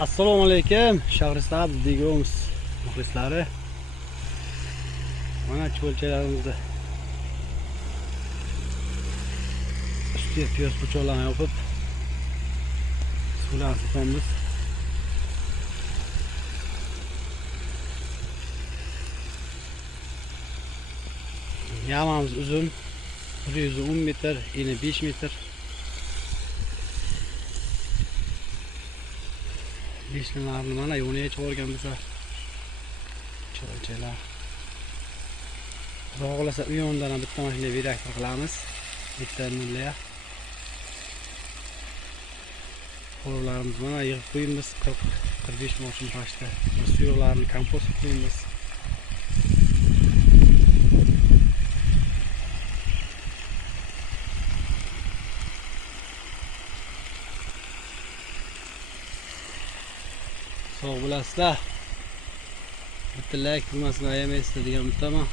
Assalomu alaykum Shahrisabz videomiz muxlislari. Mana cho'lchalarimizni ustiga piyoz po'choqlarni yopib suvlarni tutamiz. Yamamiz uzun 110 metr, eni 5 metr. 5 nalarni mana yo'niga chiqarganmiz. Cho'lchalar. Xudo xolasa u yondan ham bitta mashina veraktor qilamiz. Bittalarga. Qo'llarimiz mana yig'ib qo'yamiz 40-45 moshin pashta. Suyuqlarni kompost qilamiz. Sog' bo'lasizlar. Bitta like qilmasini ayamaysiz degan umiddaman.